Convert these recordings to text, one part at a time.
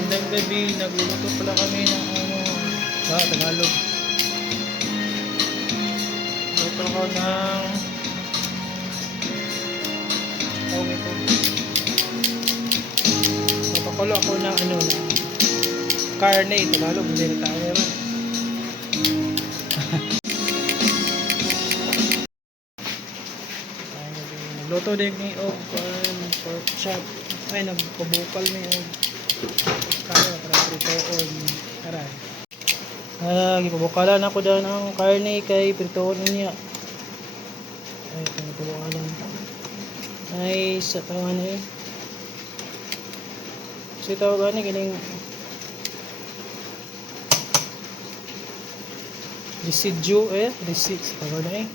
Magandang gabi, nagluluto pala kami ng Tagalog. Luto ko ng ito. Napakulo ako ng na karne, Tagalog, hindi na tayo meron. Nagluto din ni og pork chop. Ay, nagpabukal ni og kaya para pritoon. Aray. Gipabukalan ako daw ng karne kay pritoon niya. Ay, pinabukalan. Ay, sa tawa na eh. Kasi tawag ni kining residue tawag na eh.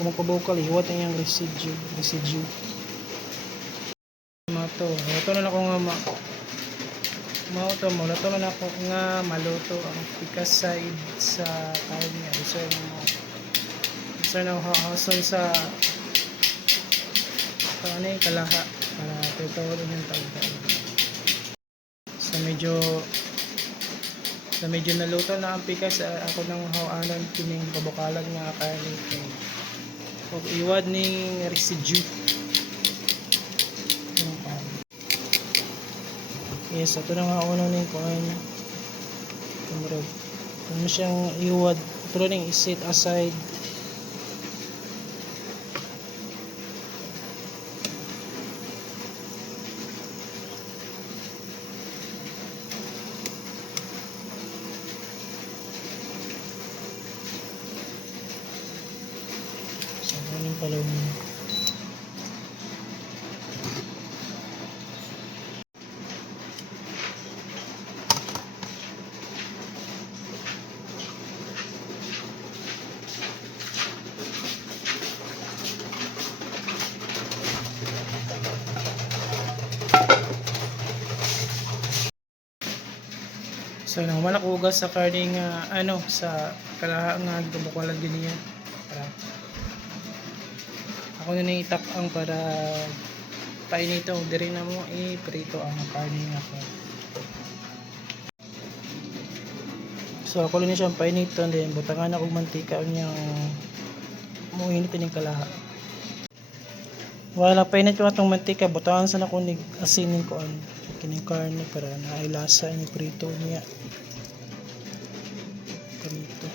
Kung magpabukal, hiwat na yung residue. Ito na ako nga Maluto na ako nga maluto ang pikas side sa karne. Gusto na hahason sa kalaha para tutulog yung tawag. Sa medyo naluto na ang pikas, ako nang hawanan kining babukalag nga karne o iwad ning residue. Yes, ito na nga una ning kuan. Ano siyang iwad, ito ning isit aside. So, ano yung palawin? So nang wala ko ugas sa karne nga sa kalaha nga gibukalan din niya. Ako na itap ang para painito diri na mo iprito ang karne nga ko. So ako lang siyang painito din butangan ako mantika unyang mo init ning kalaha. Wala painit ko atong mantika butangan sa nako nig asinin ko kining karne para nailasa ni prito niya. Prito.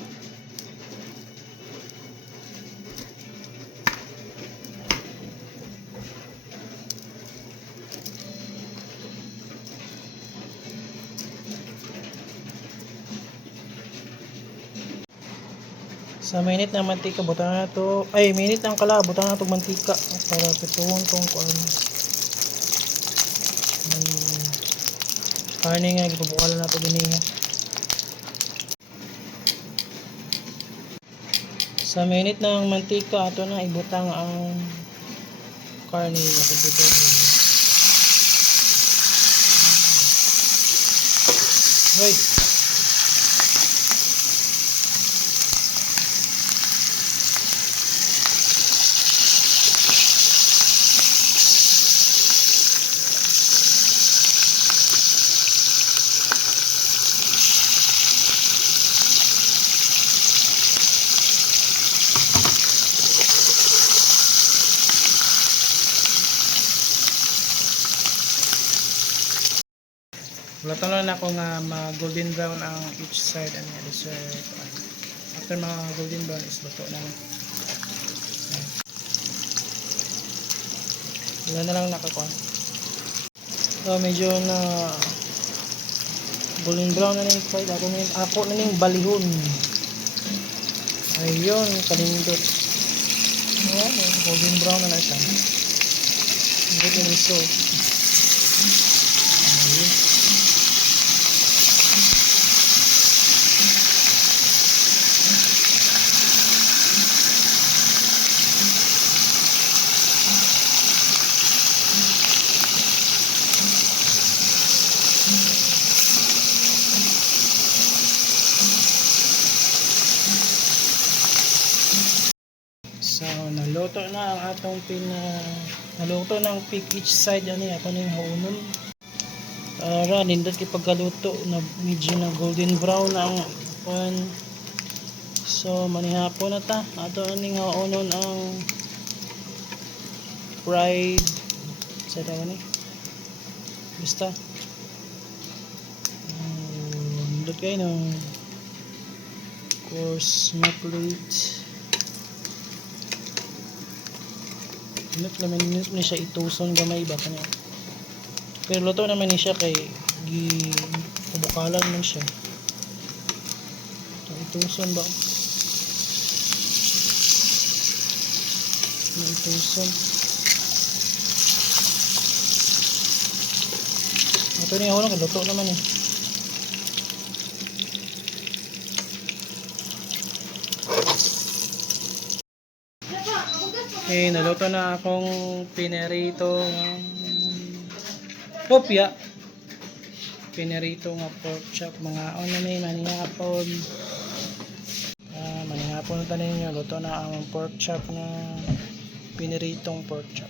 Sa minute na mantika butangan na to. Ay, minute ang kala butangan na to mantika para pituhon tong kuan. Karne nga gipabukalan na to dinhi. Sa minute ng mantika ato na ibutang ang karne nga dito. Hoy. Luto na ako nga golden brown ang each side and dessert. After mga golden brown is luto na. Wala na lang nakakuha. So medyo na golden brown na yung side. Ako na yung balihon. Ayun, kanindot. Golden brown na siya. Hindi ko niso. So naluto na ang atong naluto ng pig each side ani ako ning haunon. Para nindot ipagkaluto na medyo na golden brown na ang pan. So manihapon na ta. Ato aning haonon ang fried sa daw ni. Basta. Nindot kayo ng course na plate. Minute ni siya ituson gamay ba kanya. Pero luto naman ni siya kay gibukalan man siya. Ituson ba? Ituson. Ito ni ako lang luto naman eh. Okay, naluto na akong pinerito kopya. Pinerito nga pork chop. Mga ano ni manihapon. Manihapon na ninyo. Luto na ang pork chop na pineritong pork chop.